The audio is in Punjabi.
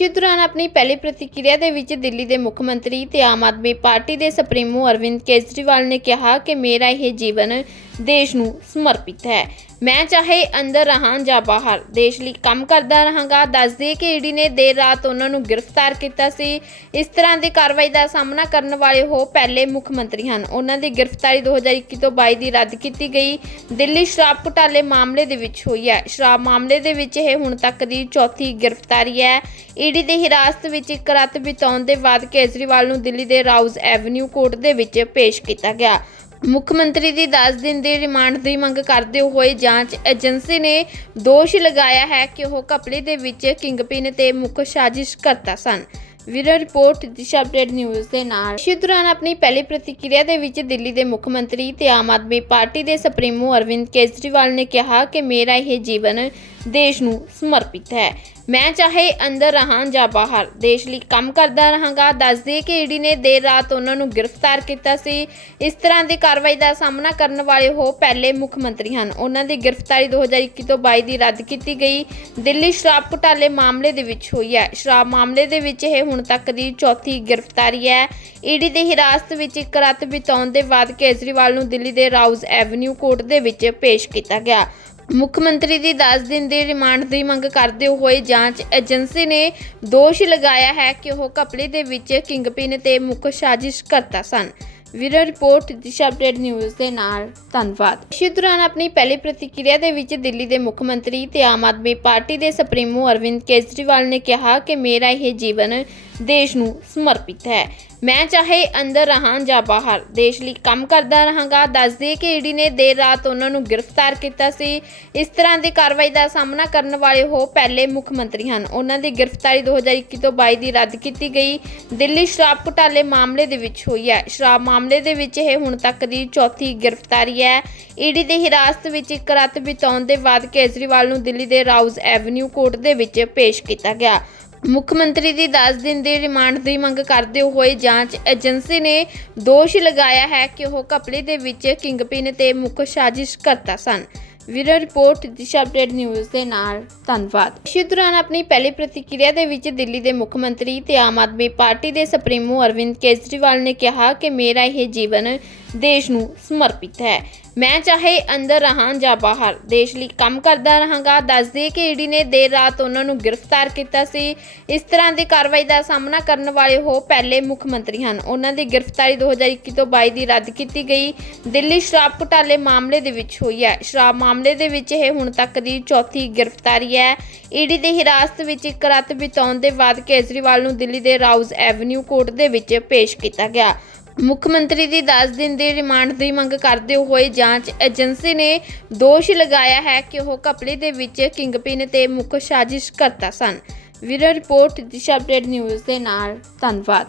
ਇਸੇ ਦੌਰਾਨ ਆਪਣੀ ਪਹਿਲੀ ਪ੍ਰਤੀਕਿਰਿਆ ਦੇ ਵਿੱਚ ਦਿੱਲੀ ਦੇ ਮੁੱਖ ਮੰਤਰੀ ਤੇ ਆਮ ਆਦਮੀ ਪਾਰਟੀ ਦੇ ਸੁਪਰੀਮੋ ਅਰਵਿੰਦ ਕੇਜਰੀਵਾਲ ਨੇ ਕਿਹਾ ਕਿ ਮੇਰਾ ਇਹ ਜੀਵਨ ਦੇਸ਼ ਨੂੰ ਸਮਰਪਿਤ ਹੈ। ਮੈਂ ਚਾਹੇ ਅੰਦਰ ਰਹਾਂ ਜਾਂ ਬਾਹਰ, ਦੇਸ਼ ਲਈ ਕੰਮ ਕਰਦਾ ਰਹਾਂਗਾ। ਦੱਸਦੇ ਕਿ ਈਡੀ ਨੇ ਦੇਰ ਰਾਤ ਉਹਨਾਂ ਨੂੰ ਗ੍ਰਿਫਤਾਰ ਕੀਤਾ ਸੀ। ਇਸ ਤਰ੍ਹਾਂ ਦੀ ਕਾਰਵਾਈ ਦਾ ਸਾਹਮਣਾ ਕਰਨ ਵਾਲੇ ਉਹ ਪਹਿਲੇ ਮੁੱਖ ਮੰਤਰੀ ਹਨ। ਉਹਨਾਂ ਦੀ ਗ੍ਰਿਫਤਾਰੀ 2021 ਤੋਂ 22 ਦੀ ਰੱਦ ਕੀਤੀ ਗਈ। ਦਿੱਲੀ ਸ਼ਰਾਬ ਘੁਟਾਲੇ ਮਾਮਲੇ ਦੇ ਵਿੱਚ ਹੋਈ ਹੈ। ਸ਼ਰਾਬ ਮਾਮਲੇ ਦੇ ਵਿੱਚ ਇਹ ਹੁਣ ਤੱਕ ਦੀ ਚੌਥੀ ਗ੍ਰਿਫਤਾਰੀ ਹੈ। ਈਡੀ ਦੇ ਹਿਰਾਸਤ ਵਿੱਚ ਇੱਕ ਰਾਤ ਬਿਤਾਉਣ ਦੇ ਬਾਅਦ ਕੇਜਰੀਵਾਲ ਨੂੰ ਦਿੱਲੀ ਦੇ ਰਾਉਜ਼ ਐਵਨਿਊ ਕੋਰਟ ਦੇ ਵਿੱਚ ਪੇਸ਼ ਕੀਤਾ ਗਿਆ। ਮੁੱਖ ਮੰਤਰੀ ਦੀ 10 ਦਿਨ ਦੀ ਰਿਮਾਂਡ ਦੀ ਮੰਗ ਕਰਦੇ ਹੋਏ ਜਾਂਚ ਏਜੰਸੀ ਨੇ ਦੋਸ਼ ਲਗਾਇਆ ਹੈ ਕਿ ਉਹ ਕਪੜੇ ਦੇ ਵਿੱਚ ਕਿੰਗਪਿਨ ਤੇ ਮੁੱਖ ਸਾਜ਼ਿਸ਼ ਸਨ। ਵੀਰੋ ਰਿਪੋਰਟ, ਦਿਸ਼ਾ ਅਪਡੇਟ ਨਿਊਜ਼ ਦੇ ਨਾਲ। ਇਸੇ ਦੌਰਾਨ ਆਪਣੀ ਪਹਿਲੀ ਪ੍ਰਤੀਕਿਰਿਆ ਦੇ ਵਿੱਚ ਦਿੱਲੀ ਦੇ ਮੁੱਖ ਮੰਤਰੀ ਤੇ ਆਮ ਆਦਮੀ ਪਾਰਟੀ ਦੇ ਸੁਪਰੀਮੋ ਅਰਵਿੰਦ ਕੇਜਰੀਵਾਲ ਨੇ ਕਿਹਾ ਕਿ ਮੇਰਾ ਇਹ ਜੀਵਨ ਦੇਸ਼ ਨੂੰ ਸਮਰਪਿਤ ਹੈ। ਮੈਂ ਚਾਹੇ ਅੰਦਰ ਰਹਾਂ ਜਾਂ ਬਾਹਰ, ਦੇਸ਼ ਲਈ ਕੰਮ ਕਰਦਾ ਰਹਾਂਗਾ। ਦੱਸਦੇ ਕਿ ਈਡੀ ਨੇ ਦੇਰ ਰਾਤ ਉਹਨਾਂ ਨੂੰ ਗ੍ਰਿਫਤਾਰ ਕੀਤਾ ਸੀ। ਇਸ ਤਰ੍ਹਾਂ ਦੀ ਕਾਰਵਾਈ ਦਾ ਸਾਹਮਣਾ ਕਰਨ ਵਾਲੇ ਉਹ ਪਹਿਲੇ ਮੁੱਖ ਮੰਤਰੀ ਹਨ। ਉਹਨਾਂ ਦੀ ਗ੍ਰਿਫਤਾਰੀ 2021 ਤੋਂ 22 ਦੀ ਰੱਦ ਕੀਤੀ ਗਈ। ਦਿੱਲੀ ਸ਼ਰਾਬ ਘੁਟਾਲੇ ਮਾਮਲੇ ਦੇ ਵਿੱਚ ਹੋਈ ਹੈ। ਸ਼ਰਾਬ ਮਾਮਲੇ ਦੇ ਵਿੱਚ ਇਹ ਹੁਣ ਤੱਕ ਦੀ ਚੌਥੀ ਗ੍ਰਿਫਤਾਰੀ ਹੈ। ਈਡੀ ਦੇ ਹਿਰਾਸਤ ਵਿੱਚ ਇੱਕ ਰਾਤ ਬਿਤਾਉਣ ਦੇ ਬਾਅਦ ਕੇਜਰੀਵਾਲ ਨੂੰ ਦਿੱਲੀ ਦੇ ਰਾਉਜ਼ ਐਵਨਿਊ ਕੋਰਟ ਦੇ ਵਿੱਚ ਪੇਸ਼ ਕੀਤਾ ਗਿਆ। ਮੁੱਖ ਮੰਤਰੀ ਦੀ 10 ਦਿਨ ਦੀ ਰਿਮਾਂਡ ਦੀ ਮੰਗ ਕਰਦੇ ਹੋਏ ਜਾਂਚ ਏਜੰਸੀ ਨੇ ਦੋਸ਼ ਲਗਾਇਆ ਹੈ ਕਿ ਉਹ ਕਪੜੇ ਦੇ ਵਿੱਚ ਕਿੰਗਪਿਨ ਤੇ ਮੁੱਖ ਸਾਜ਼ਿਸ਼ ਸਨ। ਵੀਰੋ ਰਿਪੋਰਟ, ਦਿਸ਼ਾ ਅਪਡੇਟ ਨਿਊਜ਼ ਦੇ ਨਾਲ। ਧੰਨਵਾਦ। ਇਸੇ ਦੌਰਾਨ ਆਪਣੀ ਪਹਿਲੀ ਪ੍ਰਤੀਕਿਰਿਆ ਦੇ ਵਿੱਚ ਦਿੱਲੀ ਦੇ ਮੁੱਖ ਮੰਤਰੀ ਤੇ ਆਮ ਆਦਮੀ ਪਾਰਟੀ ਦੇ ਸੁਪਰੀਮੋ ਅਰਵਿੰਦ ਕੇਜਰੀਵਾਲ ਨੇ ਕਿਹਾ ਕਿ ਮੇਰਾ ਇਹ ਜੀਵਨ ਦੇਸ਼ ਨੂੰ ਸਮਰਪਿਤ ਹੈ। ਮੈਂ ਚਾਹੇ ਅੰਦਰ ਰਹਾਂ ਜਾਂ ਬਾਹਰ, ਦੇਸ਼ ਲਈ ਕੰਮ ਕਰਦਾ ਰਹਾਂਗਾ। ਦੱਸਦੇ ਕਿ ਈਡੀ ਨੇ ਦੇਰ ਰਾਤ ਉਹਨਾਂ ਨੂੰ ਗ੍ਰਿਫਤਾਰ ਕੀਤਾ ਸੀ। ਇਸ ਤਰ੍ਹਾਂ ਦੀ ਕਾਰਵਾਈ ਦਾ ਸਾਹਮਣਾ ਕਰਨ ਵਾਲੇ ਉਹ ਪਹਿਲੇ ਮੁੱਖ ਮੰਤਰੀ ਹਨ। ਉਹਨਾਂ ਦੀ ਗ੍ਰਿਫਤਾਰੀ 2021 ਤੋਂ 22 ਦੀ ਰੱਦ ਕੀਤੀ ਗਈ। ਦਿੱਲੀ ਸ਼ਰਾਬ ਘੁਟਾਲੇ ਮਾਮਲੇ ਦੇ ਵਿੱਚ ਹੋਈ ਹੈ। ਸ਼ਰਾਬ ਮਾਮਲੇ ਦੇ ਵਿੱਚ ਇਹ ਹੁਣ ਤੱਕ ਦੀ ਚੌਥੀ ਗ੍ਰਿਫਤਾਰੀ ਹੈ। ਈਡੀ ਦੇ ਹਿਰਾਸਤ ਵਿੱਚ ਇੱਕ ਰਾਤ ਬਿਤਾਉਣ ਦੇ ਬਾਅਦ ਕੇਜਰੀਵਾਲ ਨੂੰ ਦਿੱਲੀ ਦੇ ਰਾਉਜ਼ ਐਵਨਿਊ ਕੋਰਟ ਦੇ ਵਿੱਚ ਪੇਸ਼ ਕੀਤਾ ਗਿਆ। ਮੁੱਖ ਮੰਤਰੀ ਦੀ 10 ਦਿਨ ਦੀ ਰਿਮਾਂਡ ਦੀ ਮੰਗ ਕਰਦੇ ਹੋਏ ਜਾਂਚ ਏਜੰਸੀ ਨੇ ਦੋਸ਼ ਲਗਾਇਆ ਹੈ ਕਿ ਉਹ ਕਪੜੇ ਦੇ ਵਿੱਚ ਕਿੰਗਪਿਨ ਤੇ ਮੁੱਖ ਸਾਜ਼ਿਸ਼ ਕਰਤਾ ਸਨ। ਵੀਰੋ ਰਿਪੋਰਟ, ਦਿਸ਼ਾ ਅਪਡੇਟ ਨਿਊਜ਼ ਦੇ ਨਾਲ ਧੰਨਵਾਦ। ਇਸੇ ਦੌਰਾਨ ਆਪਣੀ ਪਹਿਲੀ ਪ੍ਰਤੀਕਿਰਿਆ ਦੇ ਵਿੱਚ ਦਿੱਲੀ ਦੇ ਮੁੱਖ ਮੰਤਰੀ ਤੇ ਆਮ ਆਦਮੀ ਪਾਰਟੀ ਦੇ ਸੁਪਰੀਮੋ ਅਰਵਿੰਦ ਕੇਜਰੀਵਾਲ ਨੇ ਕਿਹਾ ਕਿ ਮੇਰਾ ਇਹ ਜੀਵਨ ਦੇਸ਼ ਨੂੰ ਸਮਰਪਿਤ ਹੈ। ਮੈਂ ਚਾਹੇ ਅੰਦਰ ਰਹਾਂ ਜਾਂ ਬਾਹਰ, ਦੇਸ਼ ਲਈ ਕੰਮ ਕਰਦਾ ਰਹਾਂਗਾ। ਦੱਸਦੇ ਕਿ ਈਡੀ ਨੇ ਦੇਰ ਰਾਤ ਉਹਨਾਂ ਨੂੰ ਗ੍ਰਿਫਤਾਰ ਕੀਤਾ ਸੀ। ਇਸ ਤਰ੍ਹਾਂ ਦੀ ਕਾਰਵਾਈ ਦਾ ਸਾਹਮਣਾ ਕਰਨ ਵਾਲੇ ਉਹ ਪਹਿਲੇ ਮੁੱਖ ਮੰਤਰੀ ਹਨ। ਉਹਨਾਂ ਦੀ ਗ੍ਰਿਫਤਾਰੀ 2021 ਤੋਂ 22 ਦੀ ਰੱਦ ਕੀਤੀ ਗਈ। ਦਿੱਲੀ ਸ਼ਰਾਬ ਘੁਟਾਲੇ ਮਾਮਲੇ ਦੇ ਵਿੱਚ ਹੋਈ ਹੈ। ਸ਼ਰਾਬ ਮਾਮਲੇ ਦੇ ਵਿੱਚ ਇਹ ਹੁਣ ਤੱਕ ਦੀ ਚੌਥੀ ਗ੍ਰਿਫਤਾਰੀ ਹੈ। ਈਡੀ ਦੇ ਹਿਰਾਸਤ ਵਿੱਚ ਇੱਕ ਰਾਤ ਬਿਤਾਉਣ ਦੇ ਬਾਅਦ ਕੇਜਰੀਵਾਲ ਨੂੰ ਦਿੱਲੀ ਦੇ ਰਾਉਜ਼ ਐਵਨਿਊ ਕੋਰਟ ਦੇ ਵਿੱਚ ਪੇਸ਼ ਕੀਤਾ ਗਿਆ। ਮੁੱਖ ਮੰਤਰੀ ਦੀ 10 ਦਿਨ ਦੀ ਰਿਮਾਂਡ ਦੀ ਮੰਗ ਕਰਦੇ ਹੋਏ ਜਾਂਚ ਏਜੰਸੀ ਨੇ ਦੋਸ਼ ਲਗਾਇਆ ਹੈ ਕਿ ਉਹ ਕਪੜੇ ਦੇ ਵਿੱਚ ਕਿੰਗਪਿਨ ਤੇ ਮੁੱਖ ਸਾਜ਼ਿਸ਼ ਕਰਤਾ ਸਨ। ਵੀਰੋ ਰਿਪੋਰਟ, ਦਿਸ਼ਾ ਅਪਡੇਟ ਨਿਊਜ਼ ਦੇ ਨਾਲ, ਧੰਨਵਾਦ।